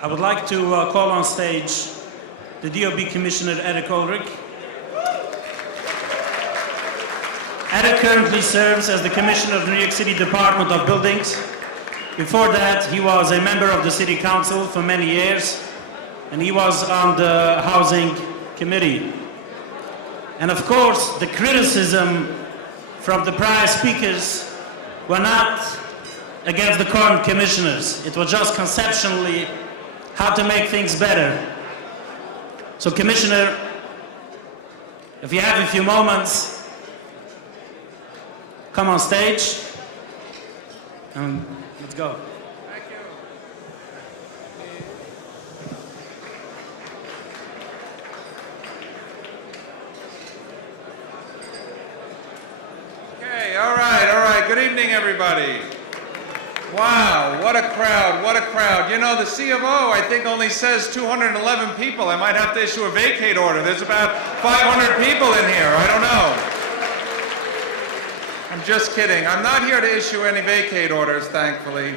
I would like to call on stage the DOB Commissioner Ulrich. Eric currently serves as the Commissioner of the New York City Department of Buildings. Before that, he was a member of the City Council for many years, and he was on the Housing Committee. And of course, the criticism from the prior speakers were not against the current commissioners. It was just conceptually how to make things better. So, Commissioner, if you have a few moments, come on stage and let's go. Thank you. Okay, all right. Good evening, everybody. Wow, what a crowd, what a crowd. You know, the C of O, I think, only says 211 people. I might have to issue a vacate order. There's about 500 people in here. I don't know. I'm just kidding. I'm not here to issue any vacate orders, thankfully,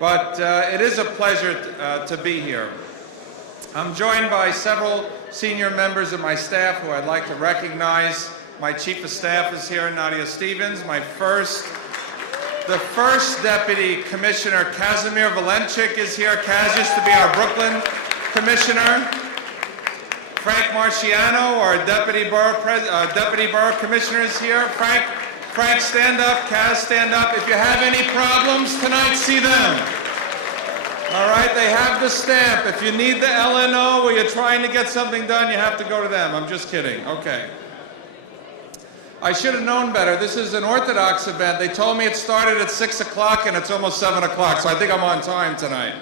but it is a pleasure to be here. I'm joined by several senior members of my staff who I'd like to recognize. My Chief of Staff is here, Nadia Stevens. The first Deputy Commissioner, Kazimir Valenchik, is here. Kaz used to be our Brooklyn Commissioner. Frank Marciano, our Deputy Borough Commissioner, is here. Frank, stand up. Kaz, stand up. If you have any problems tonight, see them. All right, they have the stamp. If you need the LNO or you're trying to get something done, you have to go to them. I'm just kidding. Okay. I should have known better. This is an Orthodox event. They told me it started at 6 o'clock and it's almost 7 o'clock, so I think I'm on time tonight.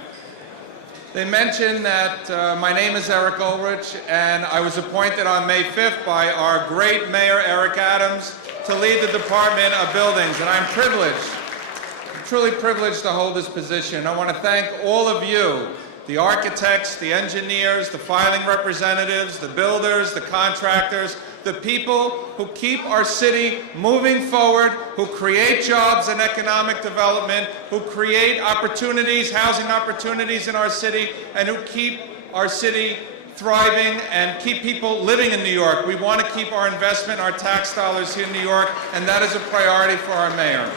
They mentioned that my name is Eric Ulrich, and I was appointed on May 5th by our great Mayor, Eric Adams, to lead the Department of Buildings, and I'm truly privileged to hold this position. I want to thank all of you, the architects, the engineers, the filing representatives, the builders, the contractors, the people who keep our city moving forward, who create jobs and economic development, who create opportunities, housing opportunities in our city, and who keep our city thriving and keep people living in New York. We want to keep our investment, our tax dollars here in New York, and that is a priority for our mayor.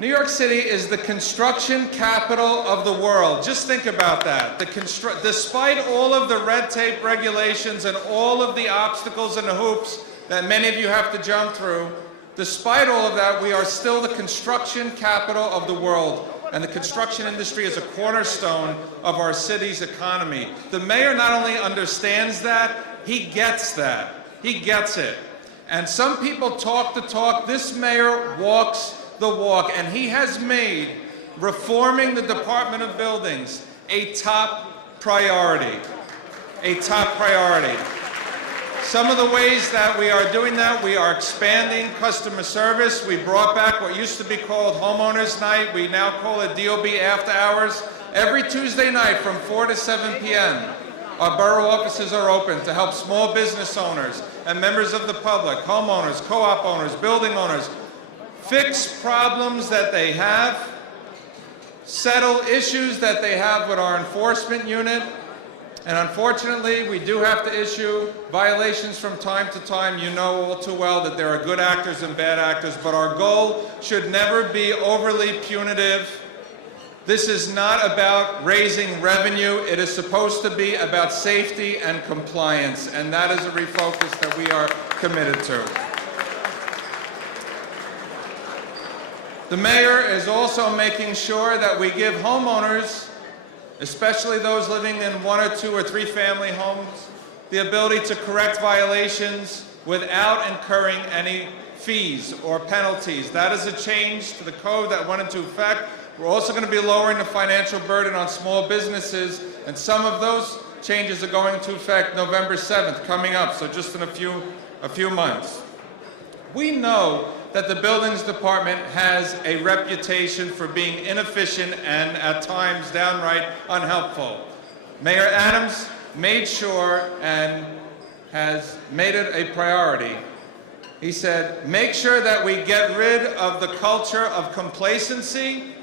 New York City is the construction capital of the world. Just think about that. Despite all of the red tape regulations and all of the obstacles and the hoops that many of you have to jump through, despite all of that, we are still the construction capital of the world. And the construction industry is a cornerstone of our city's economy. The mayor not only understands that, he gets that. He gets it. And some people talk the talk. This mayor walks the walk, and he has made reforming the Department of Buildings a top priority. A top priority. Some of the ways that we are doing that, we are expanding customer service. We brought back what used to be called Homeowners Night. We now call it DOB After Hours. Every Tuesday night from 4 to 7 p.m., our borough offices are open to help small business owners and members of the public, homeowners, co-op owners, building owners, fix problems that they have, settle issues that they have with our enforcement unit, and unfortunately, we do have to issue violations from time to time. You know all too well that there are good actors and bad actors, but our goal should never be overly punitive. This is not about raising revenue. It is supposed to be about safety and compliance, and that is a refocus that we are committed to. The mayor is also making sure that we give homeowners, especially those living in 1 or 2 or 3 family homes, the ability to correct violations without incurring any fees or penalties. That is a change to the code that went into effect. We're also going to be lowering the financial burden on small businesses, and some of those changes are going into effect November 7th, coming up, so just in a few months. We know that the Buildings Department has a reputation for being inefficient and at times downright unhelpful. Mayor Adams made sure and has made it a priority. He said, make sure that we get rid of the culture of complacency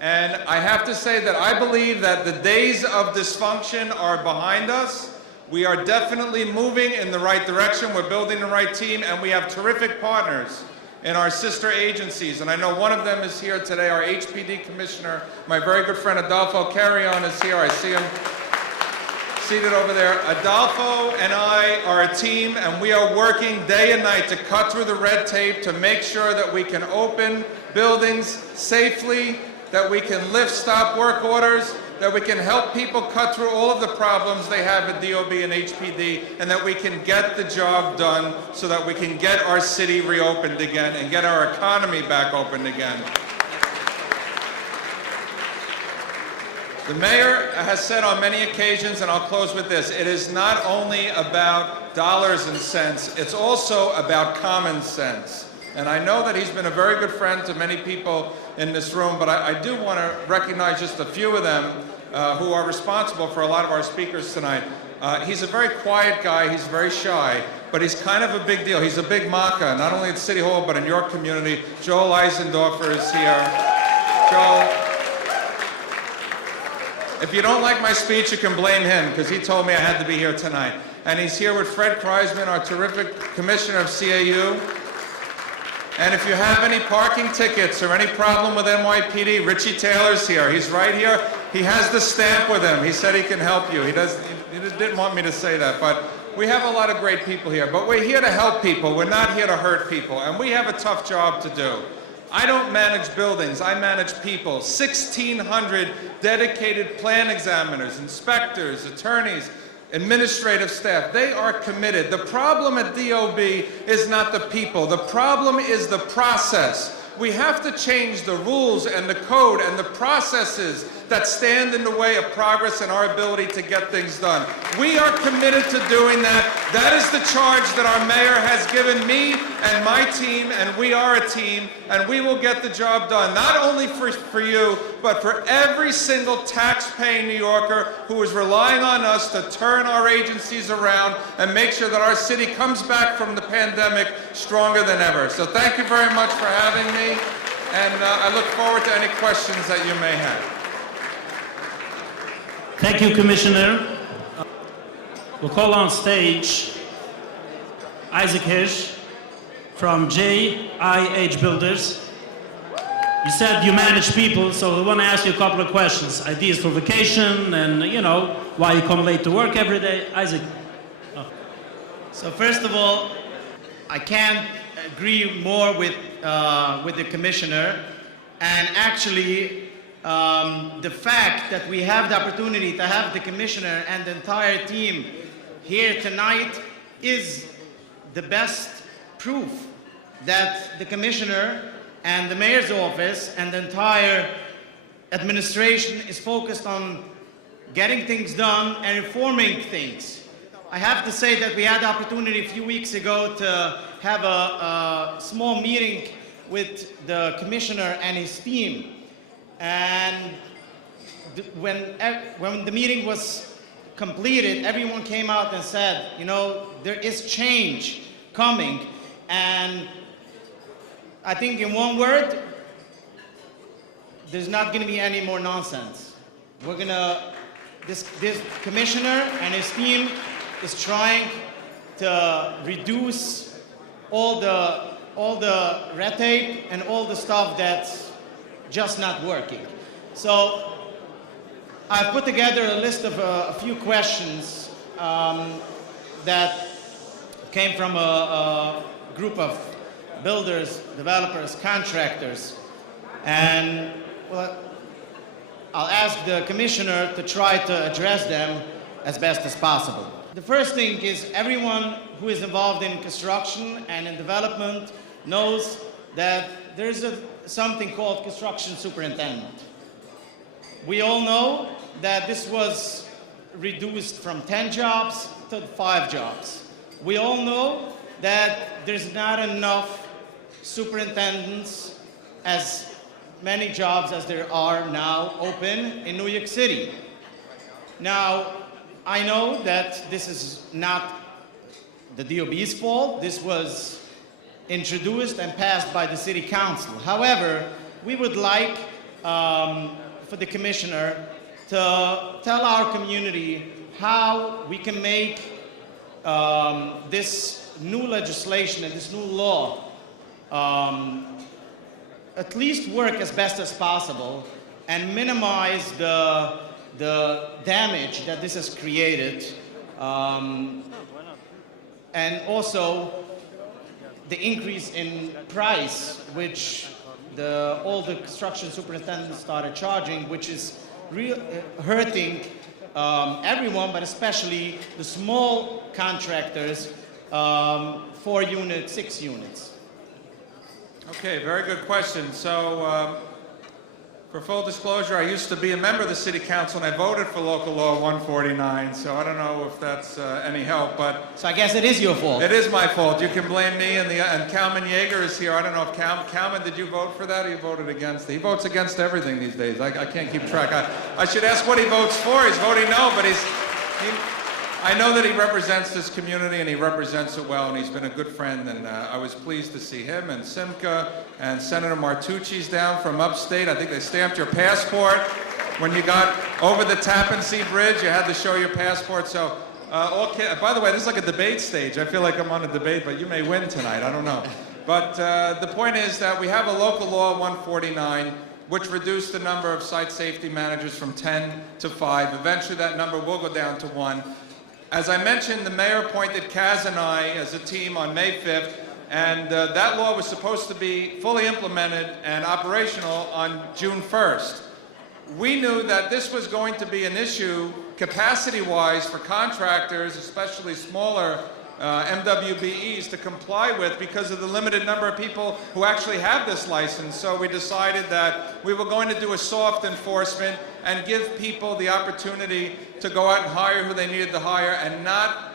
And I have to say that I believe that the days of dysfunction are behind us. We are definitely moving in the right direction. We're building the right team, and we have terrific partners in our sister agencies. And I know one of them is here today, our HPD commissioner. My very good friend Adolfo Carrion is here. I see him seated over there. Adolfo and I are a team, and we are working day and night to cut through the red tape to make sure that we can open buildings safely, that we can lift stop work orders, that we can help people cut through all of the problems they have at DOB and HPD, and that we can get the job done so that we can get our city reopened again and get our economy back open again. The mayor has said on many occasions, and I'll close with this, it is not only about dollars and cents, it's also about common sense. And I know that he's been a very good friend to many people in this room, but I do want to recognize just a few of them who are responsible for a lot of our speakers tonight. He's a very quiet guy, he's very shy, but he's kind of a big deal. He's a big maca, not only at City Hall, but in your community. Joel Eisendorfer is here. Joel, if you don't like my speech, you can blame him, because he told me I had to be here tonight. And he's here with Fred Kreisman, our terrific commissioner of CAU. And if you have any parking tickets or any problem with NYPD, Richie Taylor's here. He's right here. He has the stamp with him. He said he can help you. He didn't want me to say that, but we have a lot of great people here. But we're here to help people. We're not here to hurt people. And we have a tough job to do. I don't manage buildings, I manage people. 1,600 dedicated plan examiners, inspectors, attorneys, administrative staff. They are committed. The problem at DOB is not the people. The problem is the process. We have to change the rules and the code and the processes that stand in the way of progress and our ability to get things done. We are committed to doing that. That is the charge that our mayor has given me and my team, and we are a team, and we will get the job done, not only for you, but for every single tax-paying New Yorker who is relying on us to turn our agencies around and make sure that our city comes back from the pandemic stronger than ever. So thank you very much for having me, and I look forward to any questions that you may have. Thank you, Commissioner. We'll call on stage Issac Hirsch from JIH Builders. You said you manage people, so we want to ask you a couple of questions. Ideas for vacation and, you know, why you come late to work every day. Issac. Oh. So first of all, I can't agree more with the Commissioner. And actually, the fact that we have the opportunity to have the Commissioner and the entire team here tonight is the best proof that the Commissioner and the Mayor's office and the entire administration is focused on getting things done and reforming things. I have to say that we had the opportunity a few weeks ago to have a small meeting with the Commissioner and his team. And when the meeting was completed, everyone came out and said, you know, there is change coming. And I think in one word, there's not going to be any more nonsense. We're going to, this Commissioner and his team is trying to reduce all the red tape and all the stuff that's just not working. So I've put together a list of a few questions that came from a group of builders, developers, contractors, and well, I'll ask the Commissioner to try to address them as best as possible. The first thing is everyone who is involved in construction and in development knows that there's something called construction superintendent. We all know that this was reduced from 10 jobs to 5 jobs. We all know that there's not enough superintendents, as many jobs as there are now open in New York City. Now, I know that this is not the DOB's fault. This was introduced and passed by the City Council. However, we would like for the commissioner to tell our community how we can make this new legislation and this new law at least work as best as possible and minimize the damage that this has created, and also the increase in price which all the construction superintendents started charging, which is hurting everyone, but especially the small contractors, 4 units, 6 units. Okay, very good question. So, for full disclosure, I used to be a member of the City Council and I voted for Local Law 149, so I don't know if that's any help, but... So I guess it is your fault. It is my fault. You can blame me, and Kalman Yeager is here. I don't know if Kalman, did you vote for that or you voted against it? He votes against everything these days. I can't keep track. I should ask what he votes for. He's voting no, but I know that he represents this community and he represents it well, and he's been a good friend, and I was pleased to see him and Simca and Senator Martucci's down from upstate. I think they stamped your passport. When you got over the Tappan Zee Bridge, you had to show your passport. So, by the way, this is like a debate stage. I feel like I'm on a debate, but you may win tonight. I don't know. But the point is that we have a Local Law 149, which reduced the number of site safety managers from 10 to 5. Eventually, that number will go down to 1. As I mentioned, the mayor appointed Kaz and I as a team on May 5th, and that law was supposed to be fully implemented and operational on June 1st. We knew that this was going to be an issue capacity-wise for contractors, especially smaller MWBEs, to comply with because of the limited number of people who actually have this license. So we decided that we were going to do a soft enforcement and give people the opportunity to go out and hire who they needed to hire and not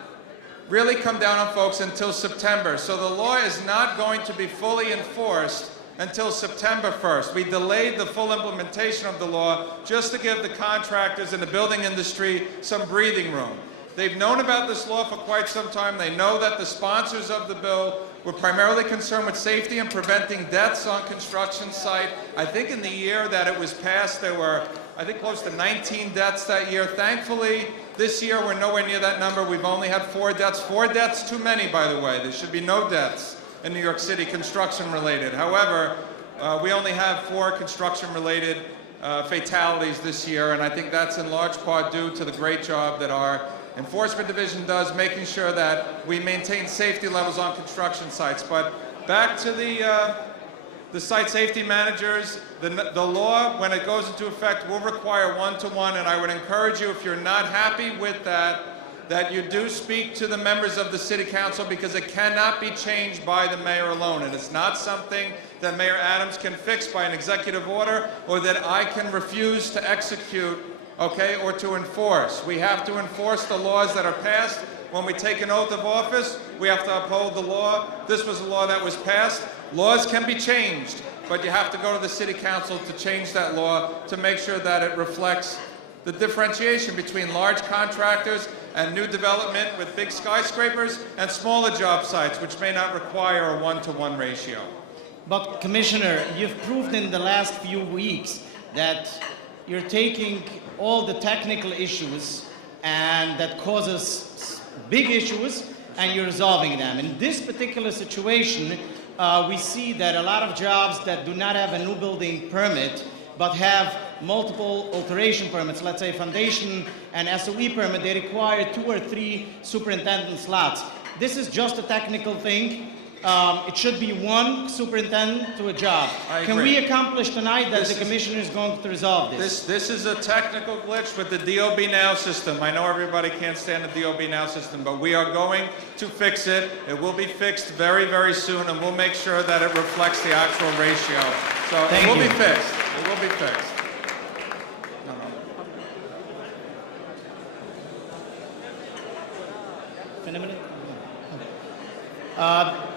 really come down on folks until September. So the law is not going to be fully enforced until September 1st. We delayed the full implementation of the law just to give the contractors in the building industry some breathing room. They've known about this law for quite some time. They know that the sponsors of the bill were primarily concerned with safety and preventing deaths on construction site. I think in the year that it was passed, there were, I think, close to 19 deaths that year. Thankfully, this year we're nowhere near that number. We've only had 4 deaths. 4 deaths too many, by the way. There should be no deaths in New York City construction-related. However, we only have 4 construction-related fatalities this year, and I think that's in large part due to the great job that our Enforcement Division does, making sure that we maintain safety levels on construction sites. But back to the site safety managers, the law, when it goes into effect, will require 1-to-1, and I would encourage you, if you're not happy with that you do speak to the members of the City Council, because it cannot be changed by the mayor alone. And it's not something that Mayor Adams can fix by an executive order or that I can refuse to execute, okay, or to enforce. We have to enforce the laws that are passed. When we take an oath of office, we have to uphold the law. This was a law that was passed. Laws can be changed, but you have to go to the City Council to change that law to make sure that it reflects the differentiation between large contractors and new development with big skyscrapers and smaller job sites, which may not require a 1-to-1 ratio. But Commissioner, you've proved in the last few weeks that you're taking all the technical issues and that causes big issues and you're resolving them. In this particular situation, we see that a lot of jobs that do not have a new building permit but have multiple alteration permits, let's say foundation and SOE permit, they require 2 or 3 superintendent slots. This is just a technical thing. It should be 1 superintendent to a job. Can we accomplish tonight that the commissioner is going to resolve this? This is a technical glitch with the DOB Now system. I know everybody can't stand the DOB Now system, but we are going to fix it. It will be fixed very, very soon, and we'll make sure that it reflects the actual ratio. So it will be fixed. It will be fixed. In a minute?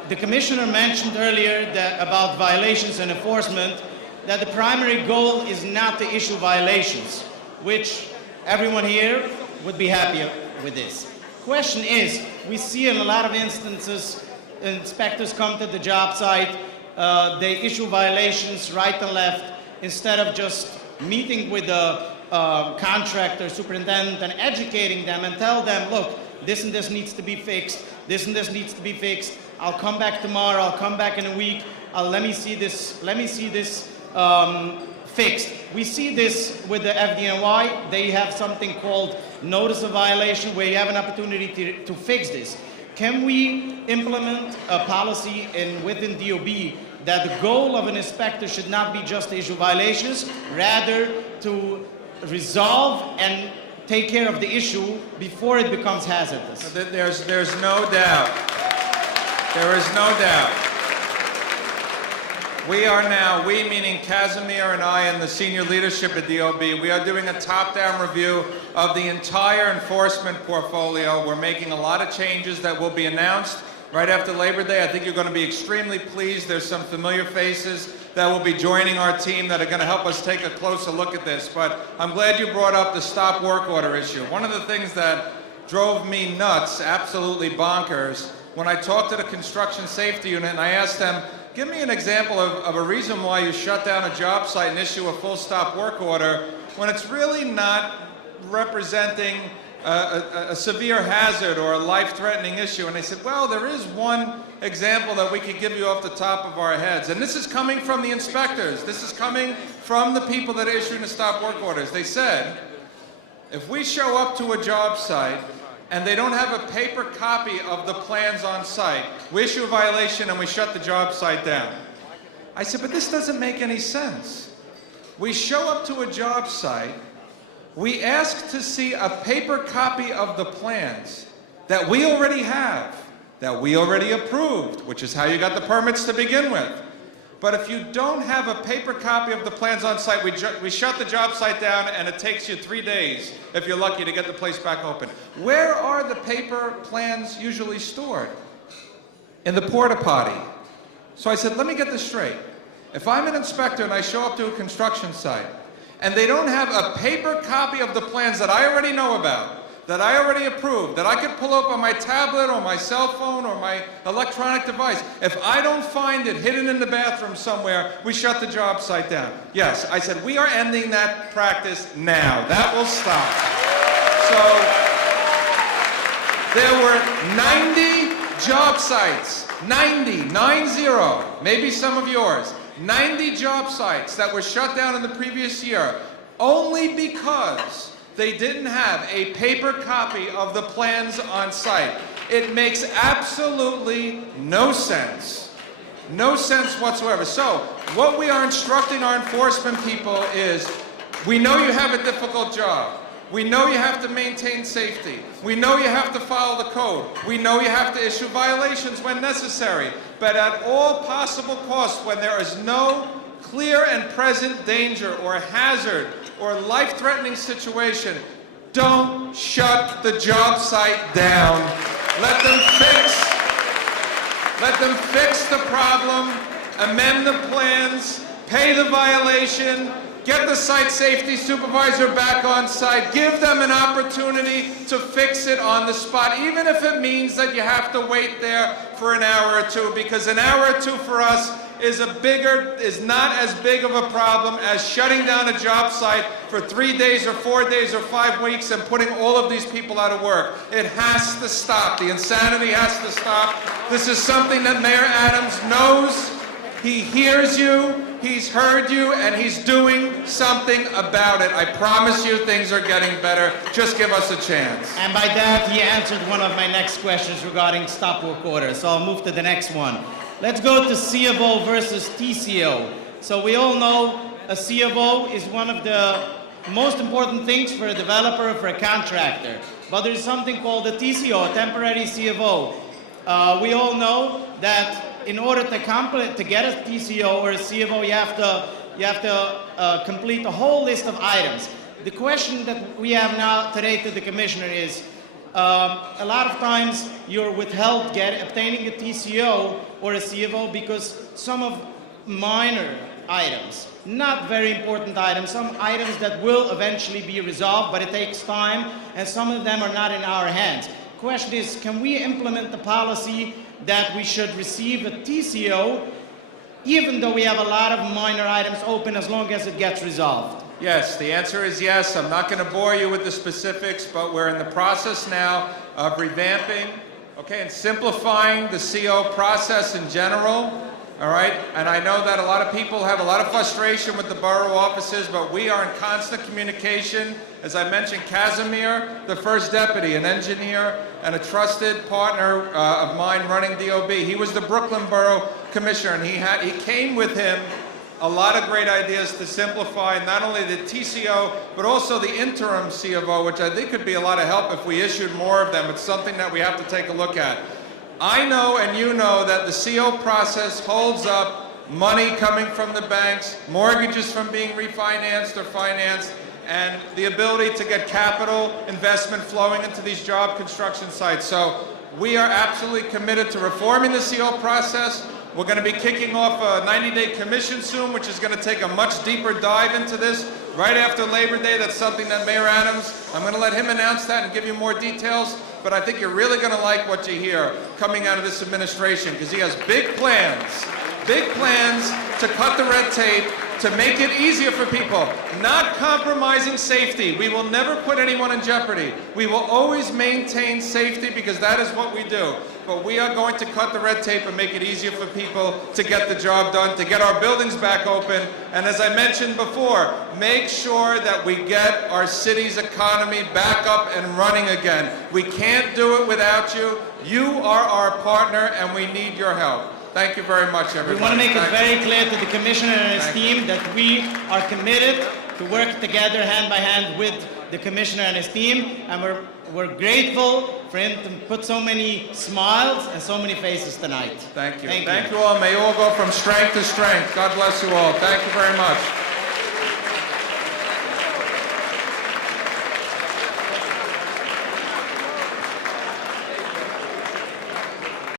The commissioner mentioned earlier that about violations and enforcement, that the primary goal is not to issue violations, which everyone here would be happy with this. Question is, we see in a lot of instances, inspectors come to the job site, they issue violations right and left, instead of just meeting with the contractor, superintendent, and educating them and tell them, look, this and this needs to be fixed, this and this needs to be fixed, I'll come back tomorrow, I'll come back in a week, let me see this fixed. We see this with the FDNY. They have something called notice of violation where you have an opportunity to fix this. Can we implement a policy within DOB that the goal of an inspector should not be just to issue violations, rather to resolve and take care of the issue before it becomes hazardous? There's no doubt. There is no doubt. We are now, we meaning Casimir and I and the senior leadership at DOB, we are doing a top-down review of the entire enforcement portfolio. We're making a lot of changes that will be announced right after Labor Day. I think you're going to be extremely pleased. There's some familiar faces that will be joining our team that are going to help us take a closer look at this. But I'm glad you brought up the stop work order issue. One of the things that drove me nuts, absolutely bonkers, when I talked to the construction safety unit and I asked them, give me an example of a reason why you shut down a job site and issue a full stop work order when it's really not representing a severe hazard or a life-threatening issue. And they said, well, there is one example that we could give you off the top of our heads. And this is coming from the inspectors. This is coming from the people that are issuing the stop work orders. They said, if we show up to a job site and they don't have a paper copy of the plans on site, we issue a violation and we shut the job site down. I said, but this doesn't make any sense. We show up to a job site, we ask to see a paper copy of the plans that we already have, that we already approved, which is how you got the permits to begin with. But if you don't have a paper copy of the plans on site, we shut the job site down and it takes you 3 days, if you're lucky, to get the place back open. Where are the paper plans usually stored? In the porta potty. So I said, let me get this straight. If I'm an inspector and I show up to a construction site and they don't have a paper copy of the plans that I already know about, that I already approved, that I could pull up on my tablet or my cell phone or my electronic device, if I don't find it hidden in the bathroom somewhere, we shut the job site down. Yes, I said, we are ending that practice now. That will stop. So there were 90 job sites, 90, maybe some of yours, 90 job sites that were shut down in the previous year only because they didn't have a paper copy of the plans on site. It makes absolutely no sense. No sense whatsoever. So, what we are instructing our enforcement people is, we know you have a difficult job. We know you have to maintain safety. We know you have to follow the code. We know you have to issue violations when necessary. But at all possible costs, when there is no clear and present danger or hazard or life-threatening situation, don't shut the job site down. Let them fix the problem, amend the plans, pay the violation, get the site safety supervisor back on site, give them an opportunity to fix it on the spot, even if it means that you have to wait there for an hour or two, because an hour or two for us is not as big of a problem as shutting down a job site for 3 days or 4 days or 5 weeks and putting all of these people out of work. It has to stop. The insanity has to stop. This is something that Mayor Adams knows. He hears you, he's heard you, and he's doing something about it. I promise you things are getting better. Just give us a chance. And by that, he answered one of my next questions regarding stop work orders. So I'll move to the next one. Let's go to C of O versus TCO. So we all know a C of O is one of the most important things for a developer, for a contractor. But there's something called a TCO, a temporary C of O. We all know that in order to get a TCO or a C of O, you have to complete a whole list of items. The question that we have now today to the commissioner is, a lot of times you're withheld obtaining a TCO or a C of O because some of minor items, not very important items, some items that will eventually be resolved, but it takes time, and some of them are not in our hands. Question is, can we implement the policy that we should receive a TCO even though we have a lot of minor items open, as long as it gets resolved? Yes, the answer is yes. I'm not going to bore you with the specifics, but we're in the process now of revamping, and simplifying the CO process in general. All right, and I know that a lot of people have a lot of frustration with the borough offices, but we are in constant communication. As I mentioned, Casimir, the first deputy, an engineer and a trusted partner of mine running DOB. He was the Brooklyn Borough Commissioner, and he came with him a lot of great ideas to simplify not only the TCO, but also the interim C of O, which I think could be a lot of help if we issued more of them. It's something that we have to take a look at. I know and you know that the CO process holds up money coming from the banks, mortgages from being refinanced or financed, and the ability to get capital investment flowing into these job construction sites. So we are absolutely committed to reforming the CO process. We're going to be kicking off a 90-day commission soon, which is going to take a much deeper dive into this right after Labor Day. That's something that Mayor Adams, I'm going to let him announce that and give you more details, but I think you're really going to like what you hear coming out of this administration, because he has big plans to cut the red tape, to make it easier for people, not compromising safety. We will never put anyone in jeopardy. We will always maintain safety because that is what we do. But we are going to cut the red tape and make it easier for people to get the job done, to get our buildings back open, and as I mentioned before, make sure that we get our city's economy back up and running again. We can't do it without you. You are our partner and we need your help. Thank you very much, everybody. We want to make it very clear to the Commissioner and his team that we are committed to work together hand by hand with the Commissioner and his team, and we're grateful for him to put so many smiles and so many faces tonight. Thank you. Thank you all. May you all go from strength to strength. God bless you all. Thank you very much.